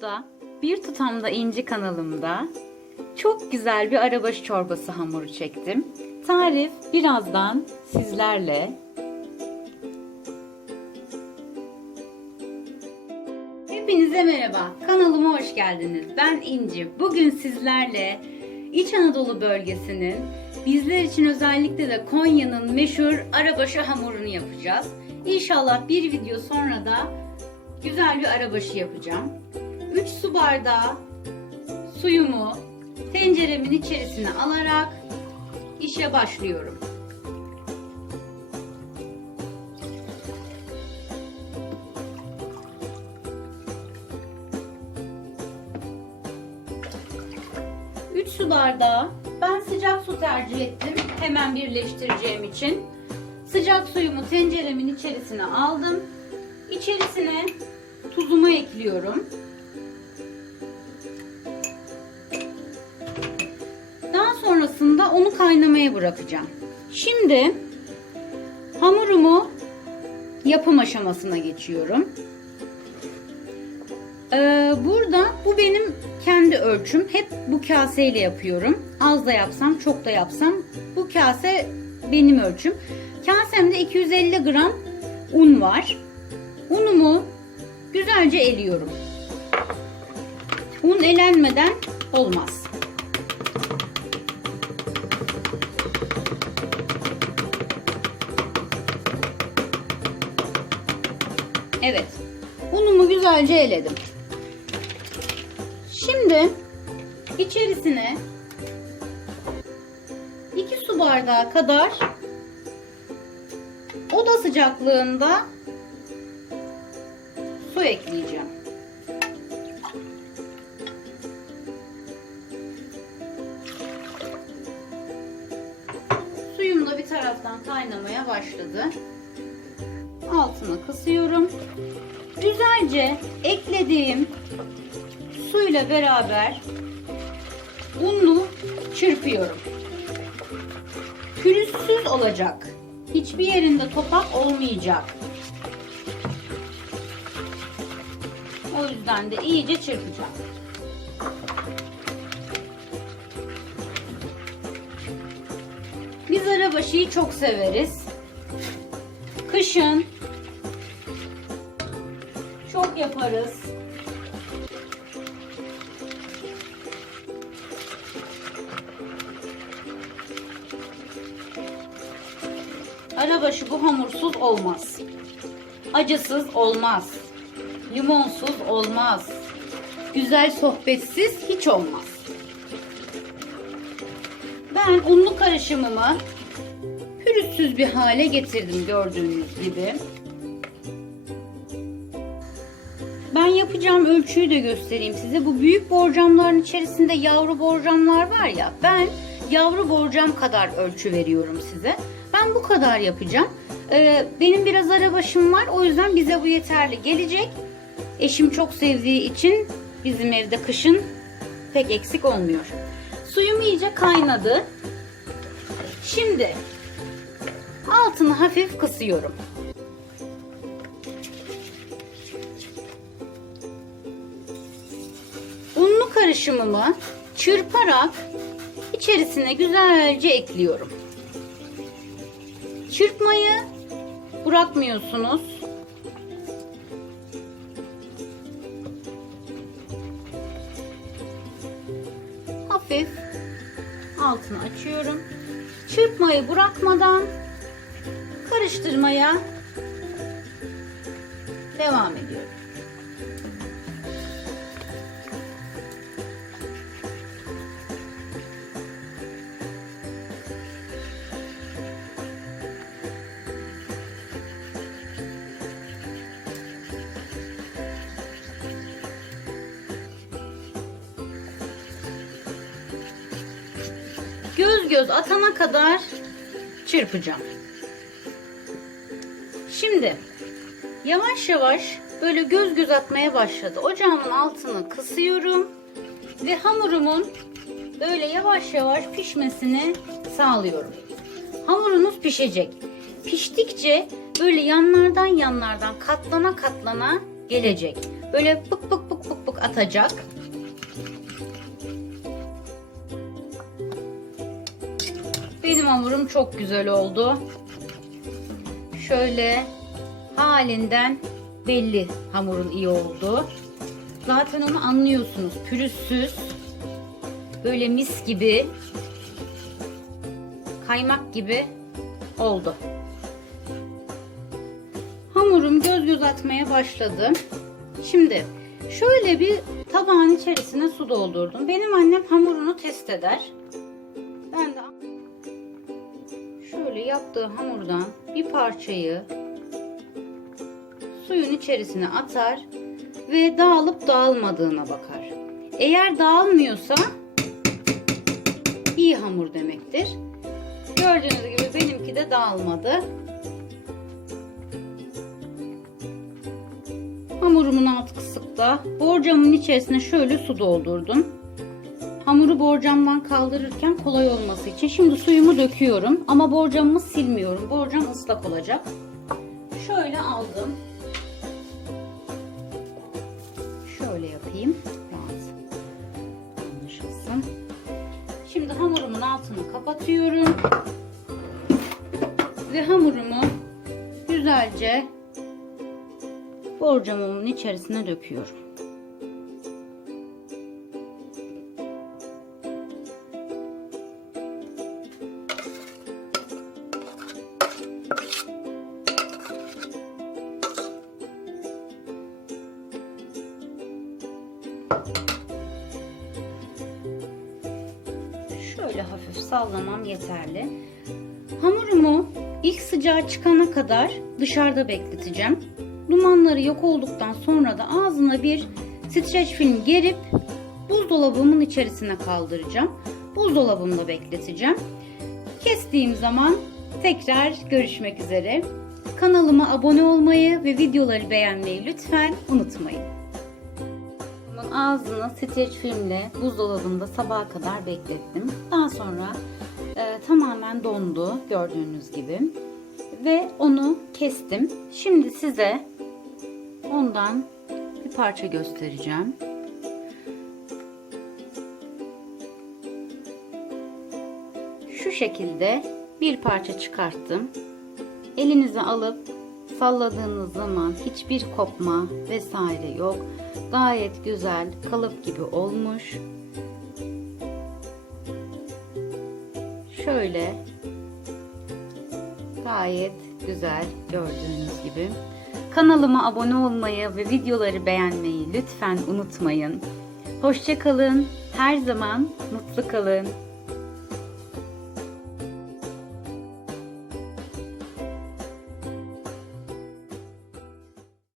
YouTube'da bir tutamda inci kanalımda çok güzel bir arabaşı çorbası hamuru çektim. Tarif birazdan sizlerle. Hepinize merhaba. Kanalıma hoş geldiniz. Ben İnci. Bugün sizlerle İç Anadolu bölgesinin bizler için özellikle de Konya'nın meşhur arabaşı hamurunu yapacağız. İnşallah bir video sonra da güzel bir arabaşı yapacağım. 3 su bardağı suyumu tenceremin içerisine alarak işe başlıyorum. Üç su bardağı ben sıcak su tercih ettim hemen birleştireceğim için. Sıcak suyumu tenceremin içerisine aldım. İçerisine tuzumu ekliyorum. Onu kaynamaya bırakacağım. Şimdi hamurumu yapım aşamasına geçiyorum. Ee, burada bu benim kendi ölçüm. Hep bu kaseyle yapıyorum. Az da yapsam, çok da yapsam bu kase benim ölçüm. Kasemde 250 gram un var. Unumu güzelce eliyorum. Un elenmeden olmaz. Evet. Unumu güzelce eledim. Şimdi içerisine 2 su bardağı kadar oda sıcaklığında su ekleyeceğim. Suyum da bir taraftan kaynamaya başladı. Altını kısıyorum. Güzelce eklediğim suyla beraber unlu çırpıyorum. Pürüzsüz olacak. Hiçbir yerinde topak olmayacak. O yüzden de iyice çırpacağım. Biz arabaşıyı çok severiz. Kışın yaparız. Arabaşı bu hamursuz olmaz. Acısız olmaz. Limonsuz olmaz. Güzel sohbetsiz hiç olmaz. Ben unlu karışımımı pürüzsüz bir hale getirdim gördüğünüz gibi. Ben yapacağım ölçüyü de göstereyim size. Bu büyük borcamların içerisinde yavru borcamlar var ya. Ben yavru borcam kadar ölçü veriyorum size. Ben bu kadar yapacağım. Ee, benim biraz arabaşım var. O yüzden bize bu yeterli gelecek. Eşim çok sevdiği için bizim evde kışın pek eksik olmuyor. Suyum iyice kaynadı. Şimdi altını hafif kısıyorum. Karışımımı çırparak içerisine güzelce ekliyorum. Çırpmayı bırakmıyorsunuz. Hafif altını açıyorum. Çırpmayı bırakmadan karıştırmaya devam ediyorum. Göz atana kadar çırpacağım. Şimdi yavaş yavaş böyle göz göz atmaya başladı. Ocağımın altını kısıyorum ve hamurumun böyle yavaş yavaş pişmesini sağlıyorum. Hamurunuz pişecek. Piştikçe böyle yanlardan yanlardan katlana katlana gelecek. Böyle pık pık pık pık pık atacak. Benim hamurum çok güzel oldu. Şöyle halinden belli hamurun iyi oldu. Zaten onu anlıyorsunuz. Pürüzsüz. Böyle mis gibi kaymak gibi oldu. Hamurum göz göz atmaya başladı. Şimdi şöyle bir tabağın içerisine su doldurdum. Benim annem hamurunu test eder. Yaptığı hamurdan bir parçayı suyun içerisine atar ve dağılıp dağılmadığına bakar. Eğer dağılmıyorsa iyi hamur demektir. Gördüğünüz gibi benimki de dağılmadı. Hamurumun altı kısıkta. Borcamın içerisine şöyle su doldurdum. Hamuru borcamdan kaldırırken kolay olması için. Şimdi suyumu döküyorum ama borcamımı silmiyorum. Borcam ıslak olacak. Şöyle aldım. Şöyle yapayım. Rahat anlaşılsın. Şimdi hamurumun altını kapatıyorum. Ve hamurumu güzelce borcamımın içerisine döküyorum. Şöyle hafif sallamam yeterli. Hamurumu ilk sıcağı çıkana kadar dışarıda bekleteceğim. Dumanları yok olduktan sonra da ağzına bir streç film gerip buzdolabımın içerisine kaldıracağım. Buzdolabımda bekleteceğim. Kestiğim zaman tekrar görüşmek üzere. Kanalıma abone olmayı ve videoları beğenmeyi lütfen unutmayın. Bunun ağzını streç filmle buzdolabında sabaha kadar beklettim. Daha sonra e, tamamen dondu gördüğünüz gibi. Ve onu kestim. Şimdi size ondan bir parça göstereceğim. Şu şekilde bir parça çıkarttım. Elinize alıp salladığınız zaman hiçbir kopma vesaire yok. Gayet güzel kalıp gibi olmuş. Şöyle gayet güzel gördüğünüz gibi. Kanalıma abone olmayı ve videoları beğenmeyi lütfen unutmayın. Hoşçakalın. Her zaman mutlu kalın.